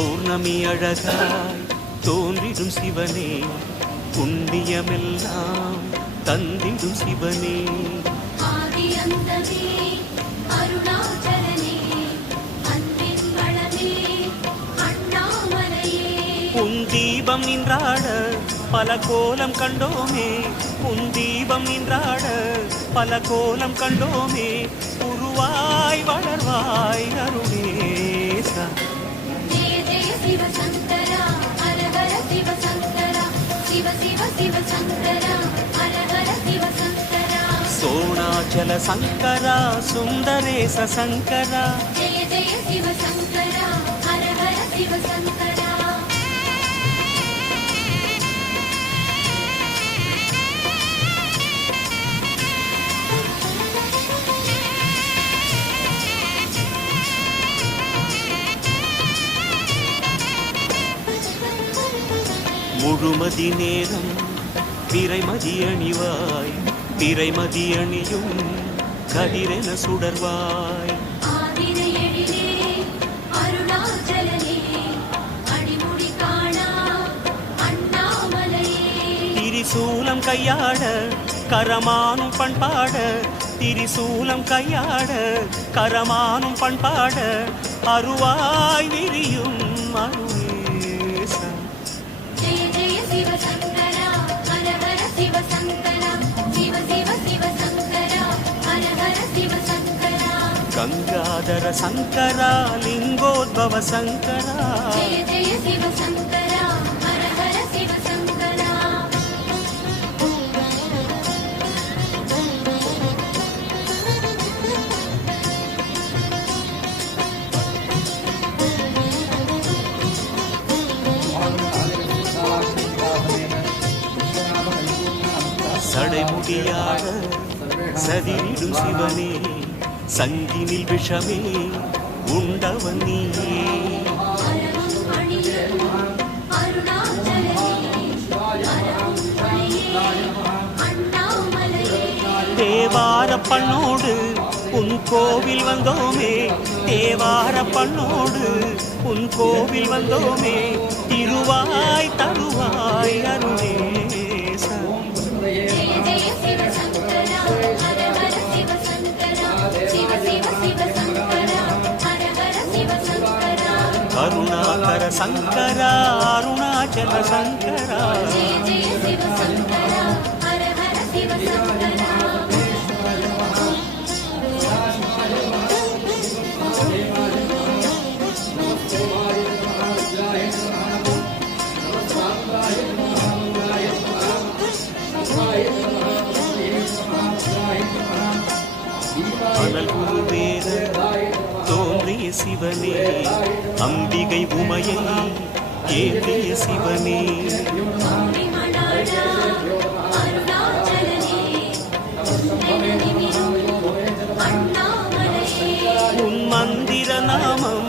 பௌர்ணமி அழகாய் தோன்றிடும் சிவனே, புண்ணியமெல்லாம் தந்திடும் சிவனே. உன் தீபம் நின்றாட பல கோலம் கண்டோமே, உன் தீபம் நின்றாட பல கோலம் கண்டோமே. உருவாய் வளர்வாய் அருணேசா. ஜெய ஜெய சிவ சங்கரா ஹர ஹர சிவ சங்கரா, சிவ சிவ சிவ சங்கரா ஹர ஹர சிவ சங்கரா. சோணாச்சல சங்கரா சுந்தரேச சங்கரா. ஜெய ஜெய சிவ சங்கரா ஹர ஹர சிவ சங்கரா. முழுமதி நேரம் பிறைமதி அணிவாய், பிறைமதி அணியும் கதிரென சுடர்வாய். திரிசூலம் கையாட கரமானும் பண்பாட, திரிசூலம் கையாட கரமானும் பண்பாட. அருவாய் விரியும் அருணேசா. ஜெய ஜெய சிவ சங்கரா ஹர ஹர சிவ சங்கரா, சிவ சிவ சிவ சங்கரா ஹர ஹர சிவ சங்கரா. கங்காதர சங்கரா லிங்கோத்பவ சங்கரா. ஜெய ஜெய சிவ சங்கரா ஹர ஹர சிவ சங்கரா. சடைமுடியாட சதிரிடும் சிவனே, சங்கினில் விஷமே உண்டவன் நீயே. தேவார பண்ணோடு உன் கோவில் வந்தோமே, தேவார பண்ணோடு உன் கோவில் வந்தோமே. திருவாய் தருவாய் அருணேசா. ஜெய ஜெய சிவ சங்கரா ஹர ஹர சிவ சங்கரா, சிவ சிவ சிவ சங்கரா ஹர ஹர சிவ சங்கரா. கருணாகர சங்கரா அருணாச்சல சங்கரா. ஜெய ஜெய சிவ சங்கரா ஹர ஹர சிவ சங்கரா. அனல் உருவேற தோன்றிய சிவனே, அம்பிகை உமையை ஏந்திய சிவனே. உன் மந்திர நாமம்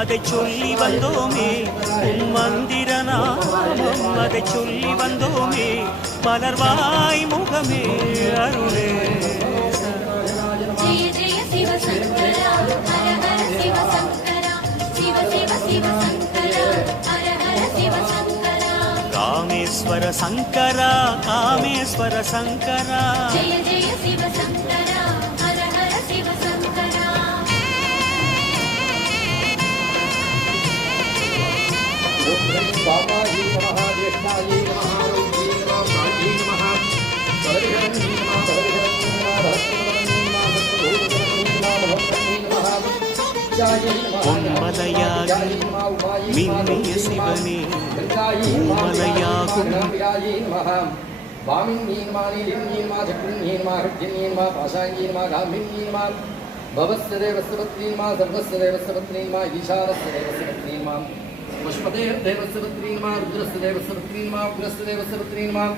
அதை சொல்லி வந்தோமே, உன் மந்திர நாமம் அதை சொல்லி வந்தோமே. மலர்வாய் முகமே அருளே. ஜெய ஜெய சிவ சங்கரா ஹர ஹர சிவ சங்கரா, சிவ சிவ சிவ சங்கரா ஹர ஹர சிவ சங்கரா. காமேஸ்வர சங்கரா காமேஸ்வர சங்கரா. ஜெய ஜெய சிவ சங்கரா ஹர ஹர சிவ சங்கரா. பாபாஜி நமஹ, ஜேஷ்டாஜி நமஹ, ரௌஜி நமஹ, மாஜி நமஹ, பலரிஹரணி நமஹ, பலரிஹரணி நமஹ, பரஸ்பரமணி நமஹ, சத்ருபூதமணி நமஹ, பவத்மணி நமஹ, ஜாயி நமஹ, பொன்மலையாகி மின்னிய சிவனே, பூமலையாகும் ஜாயி நமஹ, வாமின்னி நமஹ, நீலின்னி நமஹ, சக்ருன்னி நமஹ, ஹட்சின்னி நமஹ, பாசாங்கி நமஹ, காமின்னி நமஹ, பவஸ்ய தேவஸ்ய பத்னி நமஹ, சர்வஸ்ய தேவஸ்ய பத்னி நமஹ, ஈசானஸ்ய தேவஸ்ய பத்னி நமஹ, பசுபதே தேவஸ்ய பத்னி நமஹ, ருத்ரஸ்ய தேவஸ்ய பத்னி நமஹ, உக்ரஸ்ய தேவஸ்ய பத்னி நமஹ.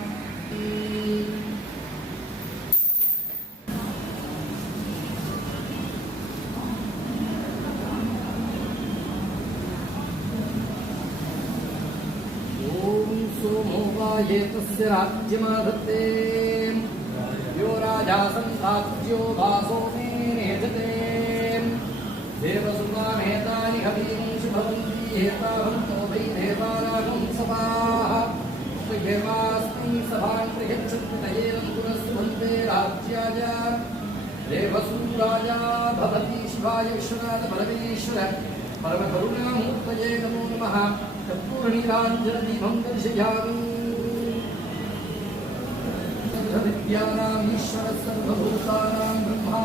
ஓம் सोमोवाये तस्य राज्यमाधत्ते यो राजा संसात्यो भासो मे नेजते देवसुतामेतानि हवीं शुभवन्ति हेतावन्ति सभान्त्रिहिक्षत्रितयेन पुरस्तुवन्ते राज्याय देवसूराय भवती शिवाय विश्वनाथ परमेश्वर परमकरुणामूर्तये नमो नमः कर्पूरनीराञ्जनदीपं दर्शयामि विद्यानाम् ईश्वरः सर्वभूतानां ब्रह्मा